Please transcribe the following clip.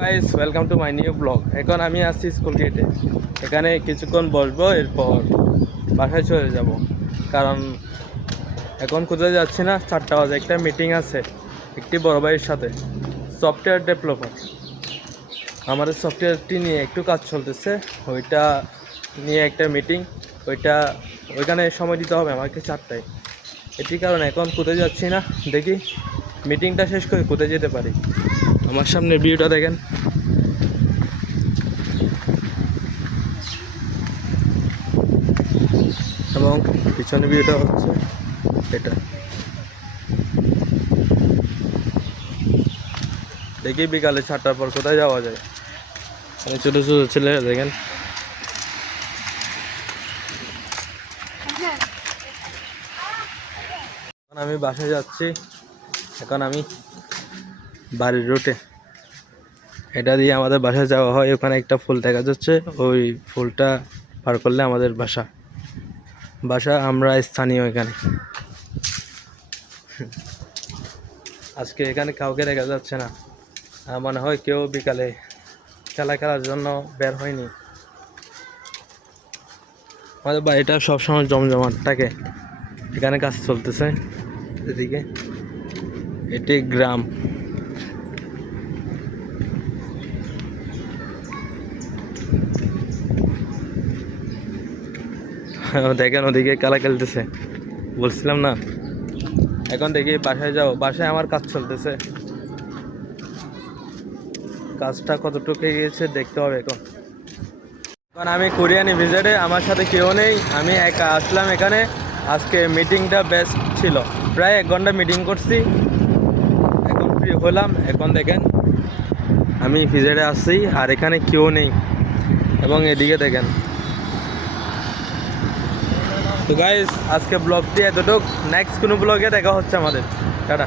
Guys welcome to my new blog. এখন আমি আসছি স্কুল গেটে। এখানে কিছুক্ষণ বসবো, এরপর বাসায় চলে যাব। কারণ এখন কোথায় যাচ্ছি না, 4টা বাজে একটা মিটিং আছে একটি বড় ভাইয়ের সাথে, সফটওয়্যার ডেভেলপার। আমাদের সফটওয়্যারটি নিয়ে একটু কাজ চলতেছে, ওইটা নিয়ে একটা মিটিং। ওইখানে সময় দিতে হবে আমাকে 4টায়। এটির কারণে এখন কোথায় যাচ্ছি না, দেখি মিটিংটা শেষ করে কোথায় যেতে পারি। আমার সামনে ভিউটা দেখেন। এবং পিছনে ভিউটা হচ্ছে এটা। দেখি বিকালে 4টার পর কোথায় যাওয়া যায়। আমি ছোটো ছোটো ছেলে দেখেন। এখন আমি বাসায় যাচ্ছি। এখন আমি বাড়ির রুটে, এটা দিয়ে আমাদের বাসায় যাওয়া হয়। ওখানে একটা ফুল দেখা যাচ্ছে, ওই ফুলটা পার করলে আমাদের বাসা আমরা স্থানীয় এখানে। আজকে এখানে কাউকে দেখা যাচ্ছে না, মনে হয় কেউ বিকালে খেলার জন্য বের হয়নি। আমাদের বাড়িটা সবসময় জমজমাট থাকে, এখানে কাজ চলতেছে। এদিকে এটি গ্রাম। দেখেন ওদিকে খেলা খেলতেছে, বলছিলাম না। এখন দেখি বাসায় যাও, বাসায় আমার কাজ চলতেছে। কাজটা কতটুকু এগিয়েছে দেখতে হবে। এখন আমি কোরিয়ান ভিজিটে, আমার সাথে কেউ নেই, আমি একা আসলাম এখানে। আজকে মিটিংটা বেস্ট ছিল, প্রায় 1 ঘন্টা মিটিং করছি। এখন ফ্রি হলাম। এখন দেখেন আমি ভিজিটে আসছি আর এখানে কেউ নেই। এবং এদিকে দেখেন। তো গাইস আজকে ব্লগটি এতটুক, নেক্সট কোনো ব্লগে দেখা হচ্ছে আমাদের। টাটা।